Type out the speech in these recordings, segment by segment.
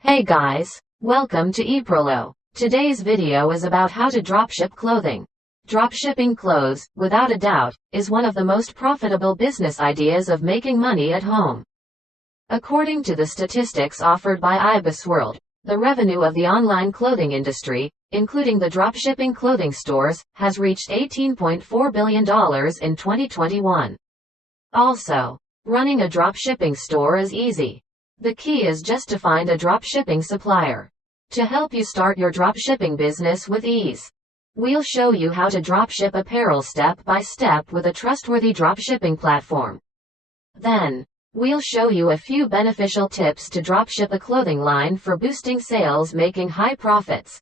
Hey guys, welcome to EPROLO. Today's video is about how to dropship clothing. Dropshipping clothes, without a doubt, is one of the most profitable business ideas of making money at home. According to the statistics offered by IBISWorld, the revenue of the online clothing industry, including the dropshipping clothing stores, has reached $18.4 billion in 2021. Also, running a dropshipping store is easy. The key is just to find a dropshipping supplier to help you start your dropshipping business with ease. We'll show you how to dropship apparel step by step with a trustworthy dropshipping platform. Then, we'll show you a few beneficial tips to dropship a clothing line for boosting sales, making high profits.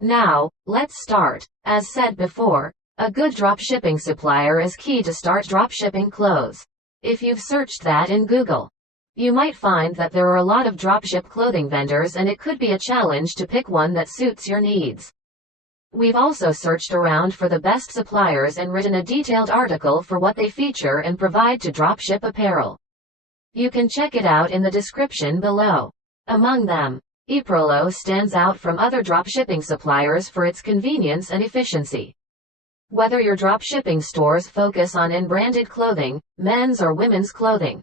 Now, let's start. As said before, a good dropshipping supplier is key to start dropshipping clothes. If you've searched that in Google, you might find that there are a lot of dropship clothing vendors, and it could be a challenge to pick one that suits your needs. We've also searched around for the best suppliers and written a detailed article for what they feature and provide to dropship apparel. You can check it out in the description below. Among them, EPROLO stands out from other dropshipping suppliers for its convenience and efficiency. Whether your dropshipping stores focus on in-branded clothing, men's or women's clothing,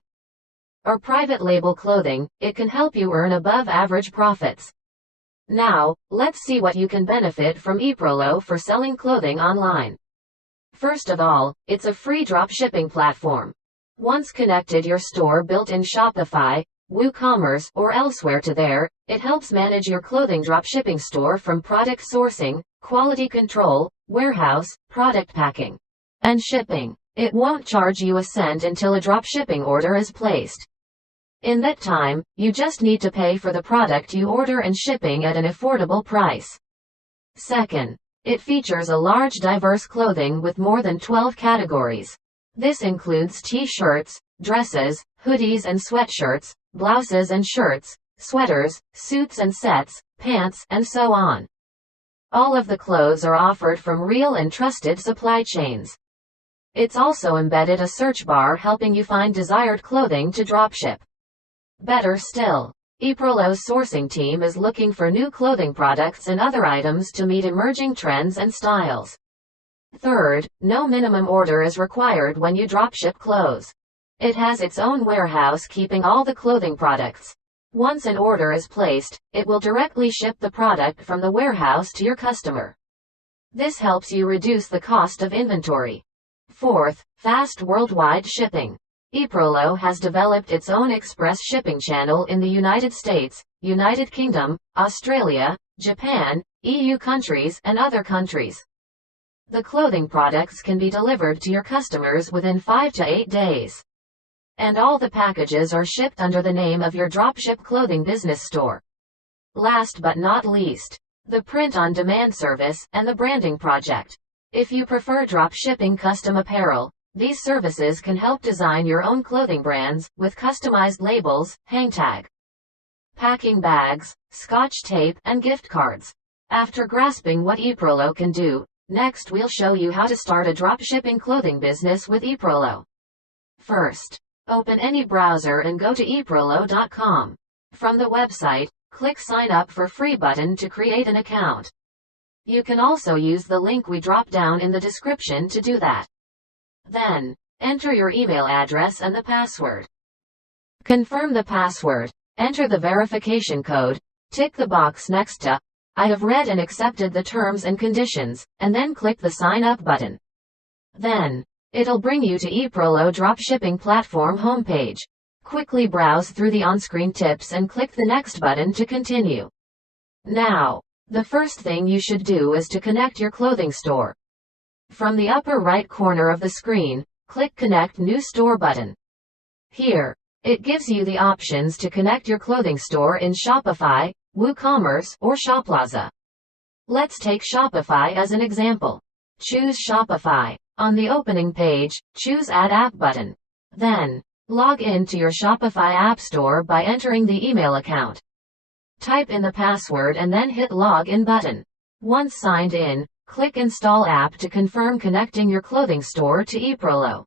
or private label clothing, it can help you earn above average profits. Now, let's see what you can benefit from EPROLO for selling clothing online. First of all, it's a free dropshipping platform. Once connected your store built in Shopify, WooCommerce, or elsewhere to there, it helps manage your clothing dropshipping store from product sourcing, quality control, warehouse, product packing, and shipping. It won't charge you a cent until a dropshipping order is placed. In that time, you just need to pay for the product you order and shipping at an affordable price. Second, it features a large diverse clothing with more than 12 categories. This includes t-shirts, dresses, hoodies and sweatshirts, blouses and shirts, sweaters, suits and sets, pants, and so on. All of the clothes are offered from real and trusted supply chains. It's also embedded a search bar helping you find desired clothing to dropship. Better still, EPROLO's sourcing team is looking for new clothing products and other items to meet emerging trends and styles. Third, no minimum order is required when you dropship clothes. It has its own warehouse keeping all the clothing products. Once an order is placed, it will directly ship the product from the warehouse to your customer. This helps you reduce the cost of inventory. Fourth, fast worldwide shipping. EPROLO has developed its own express shipping channel in the United States, United Kingdom, Australia, Japan, EU countries, and other countries. The clothing products can be delivered to your customers within 5 to 8 days. And all the packages are shipped under the name of your dropship clothing business store. Last but not least, the print-on-demand service and the branding project. If you prefer dropshipping custom apparel, these services can help design your own clothing brands, with customized labels, hang tag, packing bags, scotch tape, and gift cards. After grasping what EPROLO can do, next we'll show you how to start a dropshipping clothing business with EPROLO. First, open any browser and go to eprolo.com. From the website, click Sign Up for Free button to create an account. You can also use the link we drop down in the description to do that. Then, enter your email address and the password. Confirm the password, enter the verification code, tick the box next to I have read and accepted the terms and conditions, and then click the Sign Up button. Then, it'll bring you to EPROLO dropshipping platform homepage. Quickly browse through the on-screen tips and click the Next button to continue. Now, the first thing you should do is to connect your clothing store. From the upper right corner of the screen, click Connect New Store button. Here, it gives you the options to connect your clothing store in Shopify, WooCommerce, or Shoplaza. Let's take Shopify as an example. Choose Shopify. On the opening page, choose Add App button. Then, log in to your Shopify App Store by entering the email account. Type in the password and then hit Log In button. Once signed in, click Install App to confirm connecting your clothing store to EPROLO.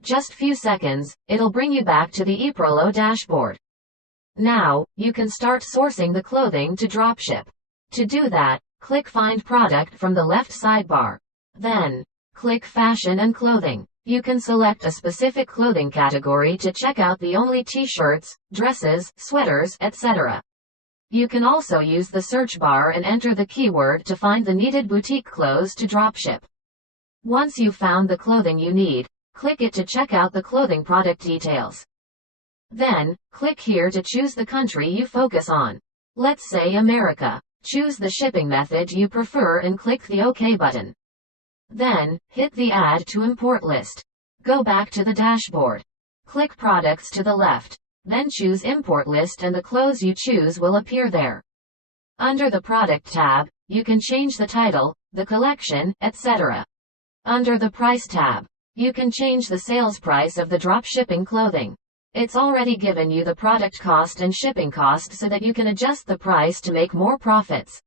Just few seconds, it'll bring you back to the EPROLO dashboard. Now, you can start sourcing the clothing to dropship. To do that, click Find Product from the left sidebar. Then, click Fashion and Clothing. You can select a specific clothing category to check out the only t-shirts, dresses, sweaters, etc. You can also use the search bar and enter the keyword to find the needed boutique clothes to dropship. Once you've found the clothing you need, click it to check out the clothing product details. Then, click here to choose the country you focus on. Let's say America. Choose the shipping method you prefer and click the OK button. Then, hit the Add to Import list. Go back to the dashboard. Click Products to the left. Then choose Import List and the clothes you choose will appear there. Under the Product tab, you can change the title, the collection, etc. Under the Price tab, you can change the sales price of the dropshipping clothing. It's already given you the product cost and shipping cost so that you can adjust the price to make more profits.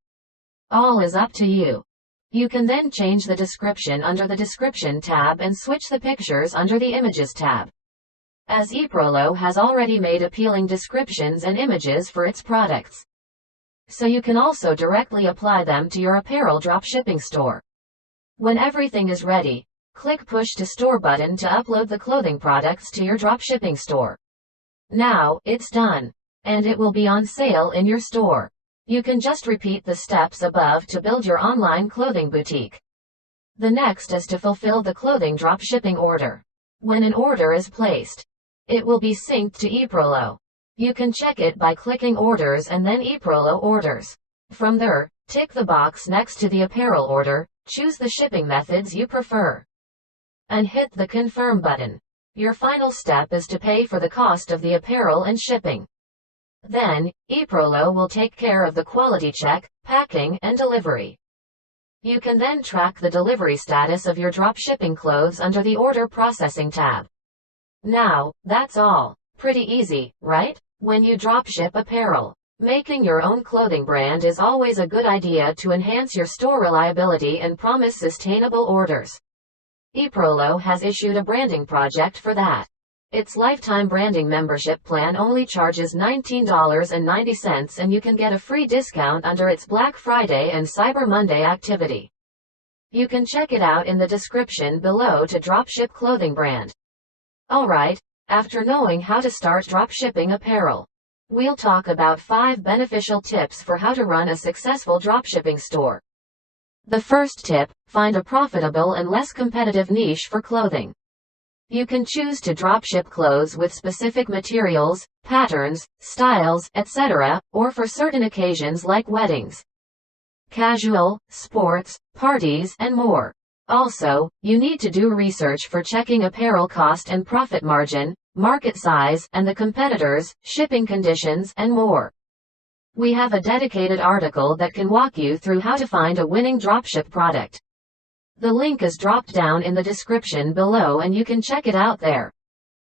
All is up to you. You can then change the description under the Description tab and switch the pictures under the Images tab. As EPROLO has already made appealing descriptions and images for its products. So you can also directly apply them to your apparel dropshipping store. When everything is ready, click Push to Store button to upload the clothing products to your dropshipping store. Now, it's done. And it will be on sale in your store. You can just repeat the steps above to build your online clothing boutique. The next is to fulfill the clothing dropshipping order. When an order is placed, it will be synced to EPROLO. You can check it by clicking Orders and then EPROLO Orders. From there, tick the box next to the apparel order, choose the shipping methods you prefer, and hit the Confirm button. Your final step is to pay for the cost of the apparel and shipping. Then, EPROLO will take care of the quality check, packing, and delivery. You can then track the delivery status of your dropshipping clothes under the Order Processing tab. Now, that's all. Pretty easy, right? When you dropship apparel, making your own clothing brand is always a good idea to enhance your store reliability and promise sustainable orders. EPROLO has issued a branding project for that. Its lifetime branding membership plan only charges $19.90 and you can get a free discount under its Black Friday and Cyber Monday activity. You can check it out in the description below to dropship clothing brand. Alright, after knowing how to start dropshipping apparel, we'll talk about 5 beneficial tips for how to run a successful dropshipping store. The first tip, find a profitable and less competitive niche for clothing. You can choose to dropship clothes with specific materials, patterns, styles, etc., or for certain occasions like weddings, casual, sports, parties, and more. Also, you need to do research for checking apparel cost and profit margin, market size, and the competitors, shipping conditions, and more. We have a dedicated article that can walk you through how to find a winning dropship product. The link is dropped down in the description below and you can check it out there.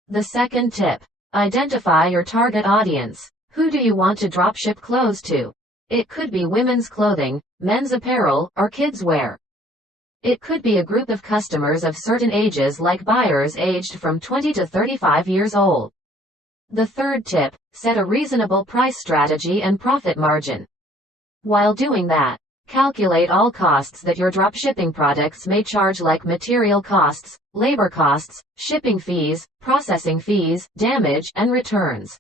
The second tip. Identify your target audience. Who do you want to dropship clothes to? It could be women's clothing, men's apparel, or kids' wear. It could be a group of customers of certain ages like buyers aged from 20 to 35 years old. The third tip. Set a reasonable price strategy and profit margin. While doing that, calculate all costs that your dropshipping products may charge like material costs, labor costs, shipping fees, processing fees, damage, and returns.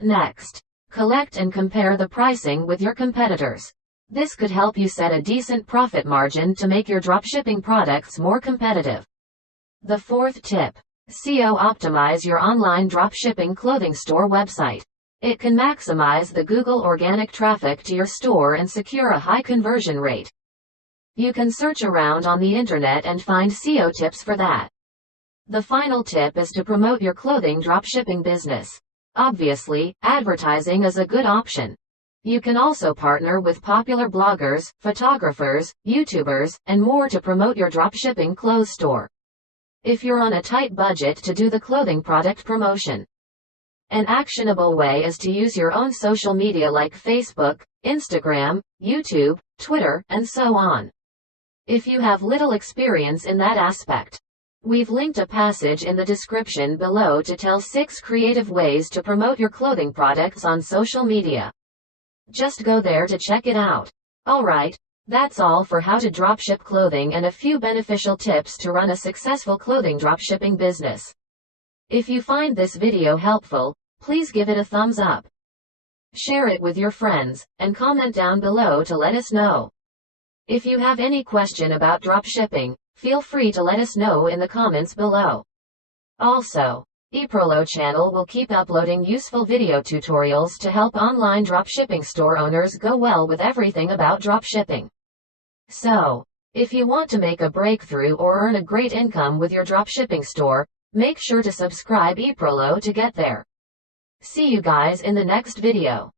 Next, collect and compare the pricing with your competitors. This could help you set a decent profit margin to make your dropshipping products more competitive. The fourth tip. SEO optimize your online dropshipping clothing store website. It can maximize the Google organic traffic to your store and secure a high conversion rate. You can search around on the internet and find SEO tips for that. The final tip is to promote your clothing dropshipping business. Obviously, advertising is a good option. You can also partner with popular bloggers, photographers, YouTubers, and more to promote your dropshipping clothes store. If you're on a tight budget to do the clothing product promotion, an actionable way is to use your own social media like Facebook, Instagram, YouTube, Twitter, and so on. If you have little experience in that aspect, We've linked a passage in the description below to tell 6 creative ways to promote your clothing products on social media. Just go there to check it out. Alright, that's all for how to dropship clothing and a few beneficial tips to run a successful clothing dropshipping business. If you find this video helpful, please give it a thumbs up. Share it with your friends, and comment down below to let us know. If you have any question about dropshipping, feel free to let us know in the comments below. Also, EPROLO channel will keep uploading useful video tutorials to help online dropshipping store owners go well with everything about dropshipping. So, if you want to make a breakthrough or earn a great income with your dropshipping store, make sure to subscribe EPROLO to get there. See you guys in the next video.